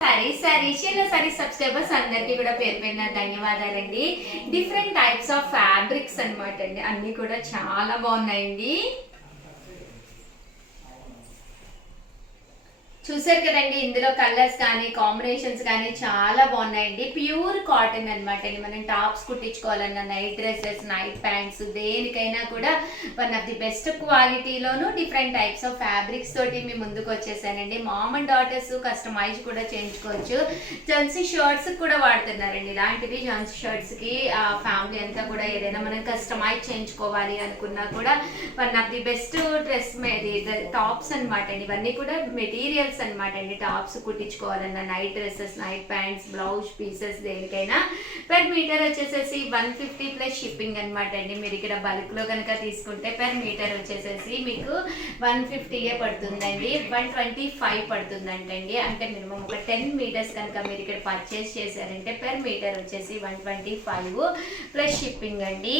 Sorry subscribers అందరికీ కూడా పేరు పేరున ధన్యవాదాలండి. డిఫరెంట్ టైప్స్ ఆఫ్ ఫ్యాబ్రిక్స్ అనమాట అండి, అన్ని కూడా చాలా బాగున్నాయండి. చూసారు కదండి, ఇందులో కలర్స్ కానీ కాంబినేషన్స్ కానీ చాలా బాగున్నాయండి. ప్యూర్ కాటన్ అనమాట అండి. మనం టాప్స్ కుట్టించుకోవాలన్నా, నైట్ డ్రెస్సెస్, నైట్ ప్యాంట్స్, దేనికైనా కూడా వన్ ఆఫ్ ది బెస్ట్ క్వాలిటీలోను డిఫరెంట్ టైప్స్ ఆఫ్ ఫ్యాబ్రిక్స్ తోటి మీ ముందుకు వచ్చేసానండి. మామ్ అండ్ డాటర్స్ కస్టమైజ్ కూడా చేయించుకోవచ్చు. జెంట్స్ షర్ట్స్ కూడా వాడుతున్నారండి. ఇలాంటివి జెంట్స్ షర్ట్స్ కి ఫ్యామిలీ అంతా కూడా ఏదైనా మనం కస్టమైజ్ చేయించుకోవాలి అనుకున్నా కూడా one of the best dress tops అనమాట అండి. ఇవన్నీ కూడా మెటీరియల్స్ అనమాట అండి. టాప్స్ కుట్టించుకోవాలన్నా, night dresses, night pants, blouse pieces, దేనికైనా పర్ మీటర్ వచ్చేసేసి 150 ప్లస్ షిప్పింగ్ అనమాట అండి. మీరు ఇక్కడ బల్క్ లో కనుక తీసుకుంటే పర్ మీటర్ వచ్చేసేసి మీకు 150 పడుతుందండి, 125 పడుతుందంటండి. అంటే మినిమం ఒక 10 మీటర్స్ కనుక మీరు ఇక్కడ పర్చేస్ చేశారంటే పర్ మీటర్ వచ్చేసి 125 ప్లస్ షిప్పింగ్ అండి.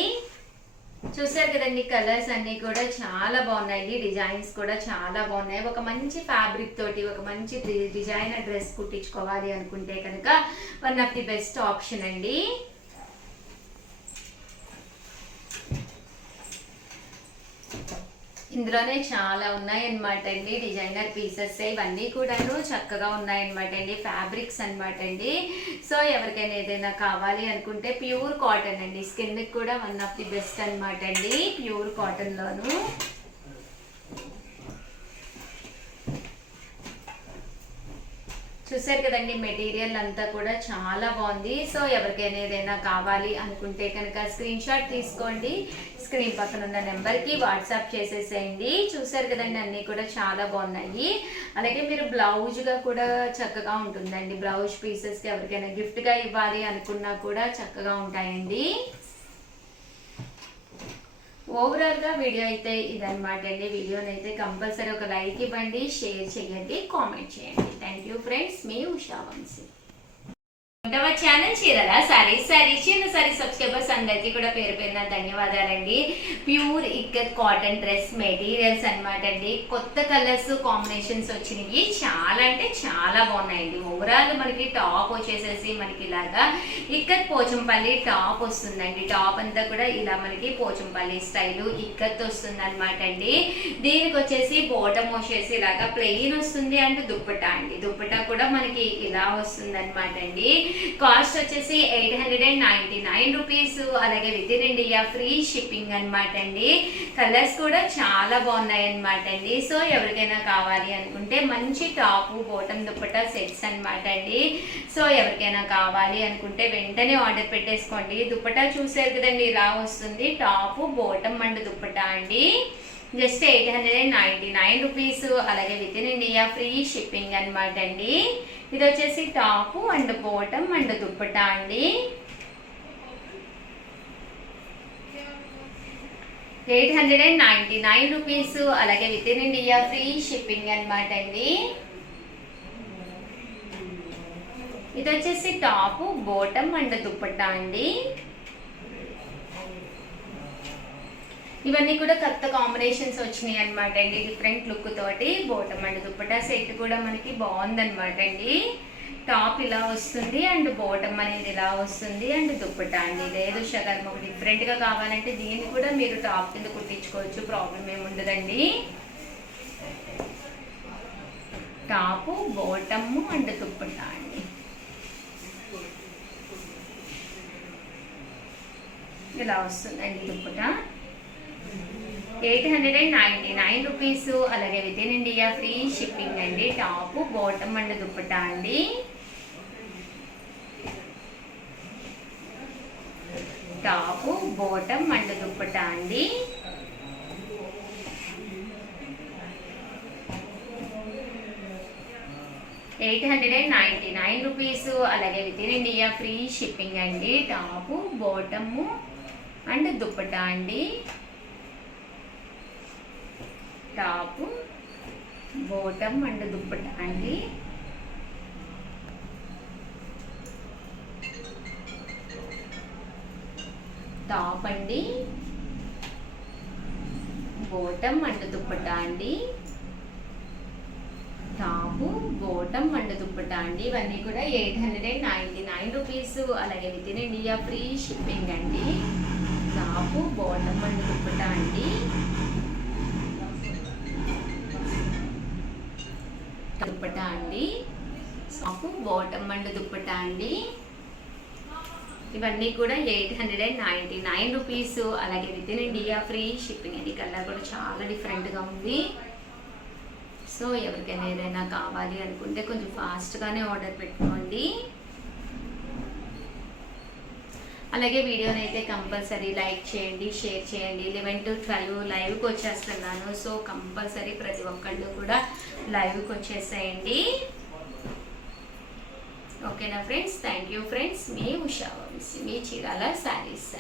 చూసారు కదండి, కలర్స్ అన్ని కూడా చాలా బాగున్నాయి, డిజైన్స్ కూడా చాలా బాగున్నాయి. ఒక మంచి ఫ్యాబ్రిక్ తోటి ఒక మంచి డిజైనర్ డ్రెస్ కుట్టించుకోవాలి అనుకుంటే కనుక one of the best option అండి. ఇందులోనే చాలా ఉన్నాయన్నమాట అండి, డిజైనర్ పీసెస్. ఇవన్నీ కూడాను చక్కగా ఉన్నాయన్నమాట అండి, ఫ్యాబ్రిక్స్ అనమాట అండి. సో ఎవరికైనా ఏదైనా కావాలి అనుకుంటే ప్యూర్ కాటన్ అండి, స్కిన్కి కూడా వన్ ఆఫ్ ది బెస్ట్ అనమాట అండి, ప్యూర్ కాటన్లోను. చూసారు కదండి, మెటీరియల్ అంతా కూడా చాలా బాగుంది. సో ఎవరికైనా ఏదైనా కావాలి అనుకుంటే కనుక స్క్రీన్ షాట్ తీసుకోండి, స్క్రీన్ పక్కన ఉన్న నెంబర్కి వాట్సాప్ చేసేసేయండి. చూసారు కదండి, అన్నీ కూడా చాలా బాగున్నాయి. అలాగే మీరు బ్లౌజ్గా కూడా చక్కగా ఉంటుందండి. బ్లౌజ్ పీసెస్కి ఎవరికైనా గిఫ్ట్గా ఇవ్వాలి అనుకున్నా కూడా చక్కగా ఉంటాయండి. ఓవరాల్గా వీడియో అయితే ఇదనమాట అండి. వీడియోని అయితే కంపల్సరీ ఒక లైక్ ఇవ్వండి, షేర్ చేయండి, కామెంట్ చేయండి. థ్యాంక్ యూ ఫ్రెండ్స్, మీ ఉషా వంశీ. ఛానల్ చీరల చిన్న సబ్స్క్రైబర్స్ అందరికీ కూడా పేరు పేరున ధన్యవాదాలండి. Pure ikat cotton dress materials అనమాట అండి. కొత్త కలర్స్ కాంబినేషన్స్ వచ్చినాయి, చాలా అంటే చాలా బాగున్నాయండి. ఓవరాల్ మనకి టాప్ వచ్చేసేసి మనకి ఇలాగా ఇక్కత్ పోచంపల్లి టాప్ వస్తుందండి. టాప్ అంతా కూడా ఇలా మనకి పోచంపల్లి స్టైల్ ఇక్కత్ వస్తుంది అనమాట అండి. దీనికి వచ్చేసి బోటం వచ్చేసి ఇలాగా ప్లెయిన్ వస్తుంది. అండ్ దుప్పటా అండి, దుప్పటా కూడా మనకి ఇలా వస్తుంది అనమాట అండి. కాస్ట్ వచ్చేసి 899 రూపీస్. అలాగే with in India free shipping అనమాట అండి. కలర్స్ కూడా చాలా బాగున్నాయి అనమాట అండి. సో ఎవరికైనా కావాలి అనుకుంటే మంచి టాప్ బోటం దుప్పటా సెట్స్ అనమాట అండి. సో ఎవరికైనా కావాలి అనుకుంటే వెంటనే ఆర్డర్ పెట్టేసుకోండి. దుప్పటా చూసారు కదండి, ఇలా వస్తుంది. టాప్ బోటం అండ్ దుప్పటా అండి, జస్ట్ 899 రూపీస్. అలాగే with in India free shipping అనమాట అండి. ఇది వచ్చేసి top and bottom and dupatta అండి. 899 రూపీస్. అలాగే with in India free shipping అనమాట అండి. ఇది వచ్చేసి టాప్ బాటమ్ అండ్ దుప్పటా అండి. ఇవన్నీ కూడా కొత్త కాంబినేషన్స్ వచ్చినాయి అనమాట అండి, డిఫరెంట్ లుక్ తోటి. బోటమ్ అండ్ దుప్పటా సెట్ కూడా మనకి బాగుందనమాట అండి. టాప్ ఇలా వస్తుంది అండ్ బోటమ్ అనేది ఇలా వస్తుంది అండ్ దుప్పటా అండి. లేదు షగర్ ఒక డిఫరెంట్గా కావాలంటే దీన్ని కూడా మీరు టాప్ కింద కుట్టించుకోవచ్చు, ప్రాబ్లం ఏముండదండి. టాప్ బోటమ్ అండ్ దుప్పటా అండి, ఇలా వస్తుందండి దుప్పటా. 899 రూపీస్. అలాగే with in India free shipping అండి. టాప్ బాటమ్ అండ్ దుప్పటా అండి. టాప్ బాటమ్ అండ్ దుప్పటా అండి. $899 రూపీస్. అలాగే with in India free shipping అండి. టాప్ బాటమ్ అండ్ దుప్పటా అండి. టాప్ బోటమ్ అండ్ దుప్పటా అండి. టాప్ అండి, బోటమ్ అండ్ దుప్పటా అండి. టాప్ బాటమ్ అండ్ దుప్పటా అండి. ఇవన్నీ కూడా 899 రూపీస్. అలాగే with in India free shipping అండి. టాపు బాటమ్ అండ్ దుప్పటా అండి. దుప్పటా అండి. టాపు బాటమ్ అండ్ దుప్పటా అండి. ఇవన్నీ కూడా 899 రూపీస్. అలాగే with in India free shipping అండి. కలర్ కూడా చాలా డిఫరెంట్గా ఉంది. సో ఎవరికైనా ఏదైనా కావాలి అనుకుంటే కొంచెం ఫాస్ట్గానే ఆర్డర్ పెట్టుకోండి. అలాగే వీడియోని అయితే కంపల్సరీ లైక్ చేయండి, షేర్ చేయండి. 11 to 12 లైవ్కి వచ్చేస్తున్నాను. సో కంపల్సరీ ప్రతి ఒక్కళ్ళు కూడా లైవ్కి వచ్చేసేయండి. ఓకేనా ఫ్రెండ్స్? Thank you friends. మీ ఉషా వంశీ, మీ చీరాల శారీస్.